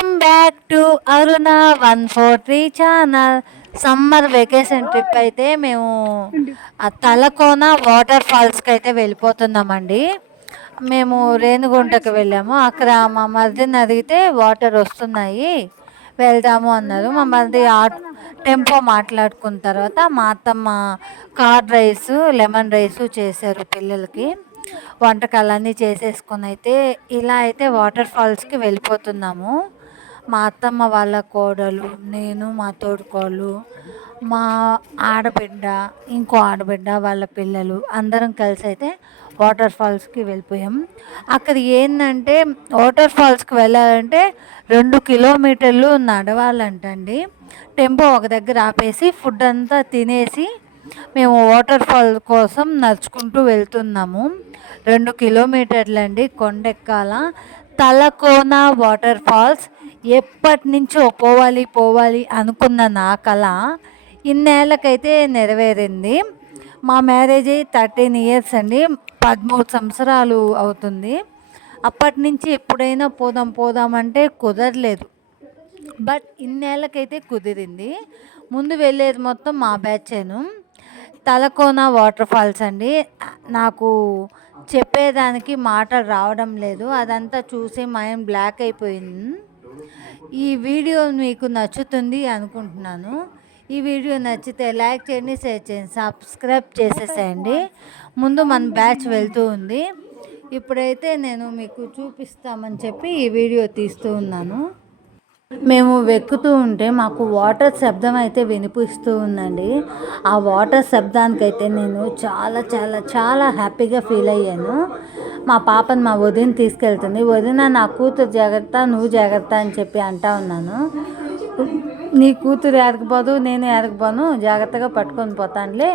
Welcome back to Aruna 143 channel. Summer vacation trip అయితే మేము ఆ తలకోన వాటర్ ఫాల్స్కి అయితే వెళ్ళిపోతున్నామండి. మేము రేణిగుంటకి వెళ్ళాము. అక్కడ మా మరిదిని అడిగితే వాటర్ వస్తున్నాయి వెళ్దాము అన్నారు. మా మరిది టెంపో మాట్లాడుకున్న తర్వాత మా అత్తమ్మ కార్డ్ రైస్ లెమన్ రైస్ చేశారు పిల్లలకి. వంటకాలన్నీ చేసేసుకొని అయితే ఇలా అయితే వాటర్ ఫాల్స్కి వెళ్ళిపోతున్నాము. మా అత్తమ్మ వాళ్ళ కోడలు, నేను, మా తోడుకోళ్ళు, మా ఆడబిడ్డ, ఇంకో ఆడబిడ్డ, వాళ్ళ పిల్లలు అందరం కలిసి అయితే వాటర్ ఫాల్స్కి వెళ్ళిపోయాం. అక్కడ ఏంటంటే వాటర్ ఫాల్స్కి వెళ్ళాలంటే 2 కిలోమీటర్లు నడవాలంటండి. టెంపో ఒక దగ్గర ఆపేసి ఫుడ్ అంతా తినేసి మేము వాటర్ ఫాల్ కోసం నడుచుకుంటూ వెళ్తున్నాము. 2 కిలోమీటర్లండి, కొండెక్కాల. తలకోన వాటర్ ఫాల్స్ ఎప్పటి నుంచో పోవాలి అనుకున్న నా కళ ఇన్నేళ్ళకైతే నెరవేరింది. మా మ్యారేజ్ 13 ఇయర్స్ అండి, 13 సంవత్సరాలు అవుతుంది. అప్పటి నుంచి ఎప్పుడైనా పోదామంటే కుదరలేదు. బట్ ఇన్నేళ్ళకైతే కుదిరింది. ముందు వెళ్ళేది మొత్తం మా బ్యాచేను. తలకోన వాటర్ ఫాల్స్ అండి. నాకు చెప్పేదానికి మాటలు రావడం లేదు, అదంతా చూసి మైండ్ బ్లాక్ అయిపోయింది. ఈ వీడియో మీకు నచ్చుతుంది అనుకుంటున్నాను. ఈ వీడియో నచ్చితే లైక్ చేయండి, షేర్ చేయండి, సబ్స్క్రైబ్ చేసేసేయండి. ముందు మన బ్యాచ్ వెళ్తూ ఉంది. ఇప్పుడైతే నేను మీకు చూపిస్తామని చెప్పి ఈ వీడియో తీస్తూ ఉన్నాను. మేము వెక్కుతూ ఉంటే మాకు వాటర్ శబ్దం అయితే వినిపిస్తూ ఉందండి. ఆ వాటర్ శబ్దానికైతే నేను చాలా చాలా చాలా హ్యాపీగా ఫీల్ అయ్యాను. మా పాపని మా వదిన తీసుకెళ్తుంది. వదిన, నా కూతురు జాగ్రత్త, నువ్వు జాగ్రత్త అని చెప్పి అంటా ఉన్నాను. నీ కూతురు ఎరగపోదు, నేను ఎరగపోను, జాగ్రత్తగా పట్టుకొని పోతానులే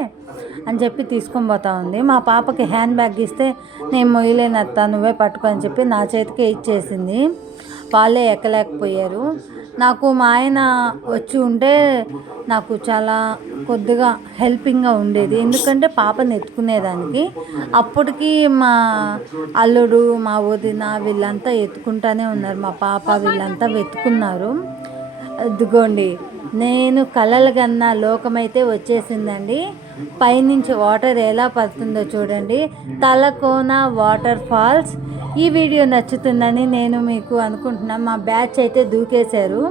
అని చెప్పి తీసుకొని పోతా ఉంది. మా పాపకి హ్యాండ్ బ్యాగ్ ఇస్తే నేను మొయ్యలేనత్తా, నువ్వే పట్టుకో అని చెప్పి నా చేతికే ఇచ్చేసింది. వాళ్ళే ఎక్కలేకపోయారు. నాకు మా ఆయన వచ్చి ఉంటే నాకు చాలా కొద్దిగా హెల్పింగ్గా ఉండేది, ఎందుకంటే పాపని ఎత్తుకునేదానికి. అప్పటికి మా అల్లుడు, మా వదిన వీళ్ళంతా ఎత్తుకుంటానే ఉన్నారు. మా పాప వీళ్ళంతా వెతుకున్నారు. అదిగోండి, నేను కలలు కన్నా లోకమైతే వచ్చేసిందండి. పైనుంచి వాటర్ ఎలా పడుతుందో చూడండి. Talakona water falls. ఈ వీడియో నచ్చుతుందని నేను మీకు అనుకుంటున్నాను. మా బ్యాచ్ అయితే దూకేశారు.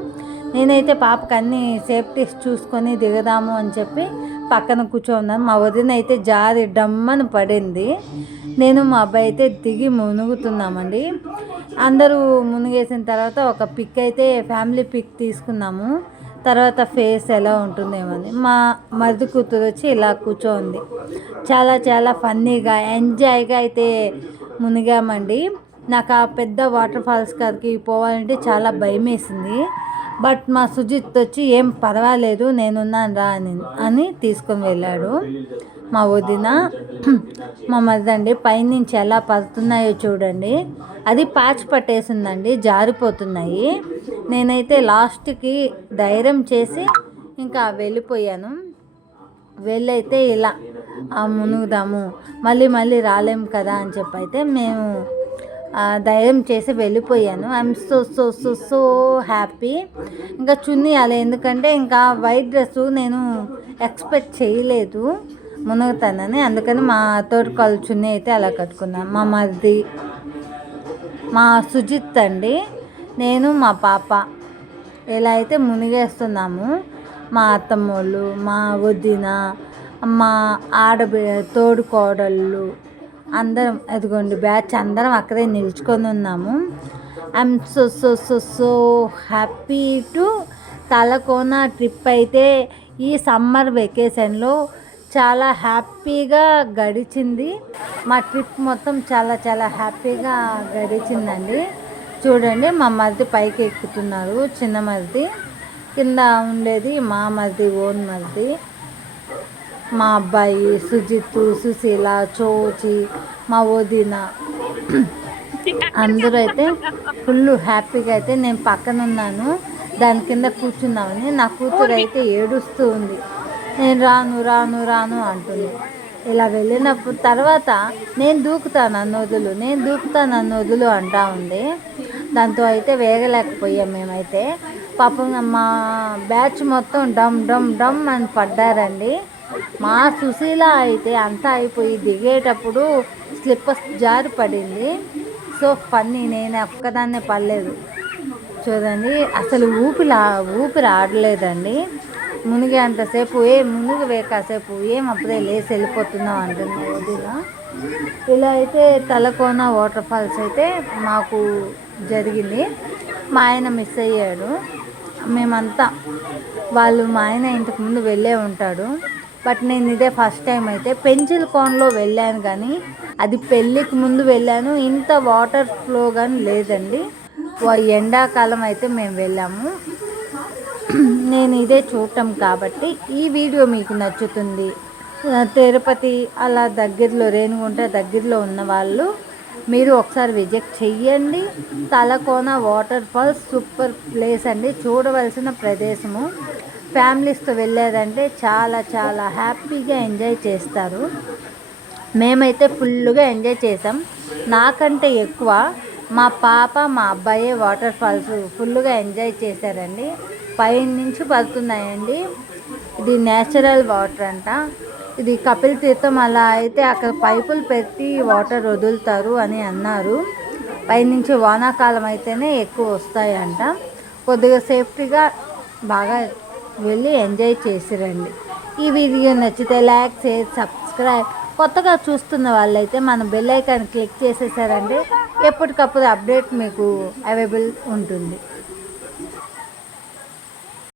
నేనైతే పాపకు అన్ని సేఫ్టీస్ చూసుకొని దిగదాము అని చెప్పి పక్కన కూర్చోన్నాను. మా వదిన అయితే జారి డమ్మని పడింది. నేను మా అబ్బాయి అయితే దిగి మునుగుతున్నామండి. అందరూ మునిగేసిన తర్వాత ఒక పిక్ అయితే ఫ్యామిలీ పిక్ తీసుకున్నాము. తర్వాత ఫేస్ ఎలా ఉంటుందేమని మా మరిది కూతురు వచ్చి ఇలా కూర్చోంది. చాలా చాలా ఫన్నీగా ఎంజాయ్గా అయితే మునిగామండి. నాకు ఆ పెద్ద వాటర్ ఫాల్స్ కాడికి పోవాలంటే చాలా భయం వేసింది. బట్ మా సుజిత్ వచ్చి ఏం పర్వాలేదు, నేనున్నాను రా అని తీసుకొని వెళ్ళాడు. మా వదిన, మా మరిదండి పైనుంచి ఎలా పడుతున్నాయో చూడండి. అది ప్యాచ్ పట్టేసిందండి, జారిపోతున్నాయి. నేనైతే లాస్ట్కి ధైర్యం చేసి ఇంకా వెళ్ళిపోయాను. వెళ్ళైతే ఇలా మునుగుదాము, మళ్ళీ రాలేము కదా అని చెప్పి అయితే మేము ధైర్యం చేసి వెళ్ళిపోయాను. I'm so so so so happy. ఇంకా చున్నీ అలా, ఎందుకంటే ఇంకా వైట్ డ్రెస్ నేను ఎక్స్పెక్ట్ చేయలేదు మునుగుతానని, అందుకని మా తోటికోళ్ళ చున్నీ అయితే అలా కట్టుకున్నాను. మా మరిది, మా సుజిత్ అండి, నేను, మా పాప ఇలా అయితే మునిగేస్తున్నాము. మా అత్తమ్మోళ్ళు, మా వదిన, మా తోడుకోడళ్ళు అందరం, అదిగోండి బ్యాచ్ అందరం అక్కడే నిల్చుకొని ఉన్నాము. I'm so so so so happy to Talakona trip అయితే ఈ సమ్మర్ వెకేషన్లో చాలా హ్యాపీగా గడిచింది. మా ట్రిప్ మొత్తం చాలా చాలా హ్యాపీగా గడిచిందండి. చూడండి, మా మరిది పైకి ఎక్కుతున్నారు, చిన్న మరిది. కింద ఉండేది మా మరిది, ఓన్ మరిది. మా అబ్బాయి సుజిత్, సుశీల, చోచి, మా వదిన అందరూ అయితే ఫుల్ హ్యాపీగా అయితే నేను పక్కన ఉన్నాను, దాని కింద కూర్చున్నామని. నా కూతురు అయితే ఏడుస్తూ ఉంది, నేను రాను అంటుంది. ఇలా వెళ్ళినప్పుడు తర్వాత నేను దూకుతాను అన్న వదులు అంటా ఉంది. దాంతో అయితే వేగలేకపోయాం మేమైతే. పాపం మా బ్యాచ్ మొత్తం డమ్ డమ్ డమ్ అని పడ్డారండి. మా సుశీల అయితే అంతా అయిపోయి దిగేటప్పుడు స్లిప్పర్స్ జారి పడింది. సో ఫన్నీ, నేను ఒక్కదాన్నే పడలేదు చూడండి. అసలు ఊపిరి ఆడలేదండి. మునిగే అంతసేపు మునిగి కాసేపు అప్పుడే లేచి వెళ్ళిపోతున్నాం అంటుంది వదిన. ఇలా అయితే తలకోన వాటర్ ఫాల్స్ అయితే మాకు జరిగింది. మా ఆయన మిస్ అయ్యాడు. మేమంతా మా ఆయన ఇంతకుముందు వెళ్ళే ఉంటాడు, బట్ నేను ఇదే ఫస్ట్ టైం అయితే. పెంచిల్ కోన్లో వెళ్ళాను కానీ అది పెళ్ళికి ముందు వెళ్ళాను. ఇంత వాటర్ ఫ్లో కానీ లేదండి. ఎండాకాలం అయితే మేము వెళ్ళాము. నేను ఇదే చూడటం కాబట్టి ఈ వీడియో మీకు నచ్చుతుంది. తిరుపతి అలా దగ్గరలో, రేణిగుంట దగ్గరలో ఉన్న వాళ్ళు మీరు ఒకసారి విజిట్ చెయ్యండి. Talakona water falls super place అండి, చూడవలసిన ప్రదేశము. ఫ్యామిలీస్తో వెళ్ళారంటే చాలా చాలా హ్యాపీగా ఎంజాయ్ చేస్తారు. మేమైతే ఫుల్గా ఎంజాయ్ చేసాం. నాకంటే ఎక్కువ మా పాప మా అబ్బాయే వాటర్ ఫాల్స్ ఫుల్గా ఎంజాయ్ చేశారండి. పైనుంచి పడుతున్నాయండి. ఇది నేచురల్ వాటర్ అంట. ఇది కపిల్ తీర్థం. అలా అయితే అక్కడ పైపులు పెట్టి వాటర్ వదులుతారు అని అన్నారు. పైనుంచి వానాకాలం అయితేనే ఎక్కువ వస్తాయంట. కొద్దిగా సేఫ్టీగా బాగా వెళ్ళి ఎంజాయ్ చేసిరండి. ఈ వీడియో నచ్చితే లైక్, షేర్, సబ్స్క్రైబ్. కొత్తగా చూస్తున్న వాళ్ళైతే మన బెల్ ఐకాన్ క్లిక్ చేసేసారంటే ఎప్పటికప్పుడు అప్డేట్ మీకు అవైలబుల్ ఉంటుంది.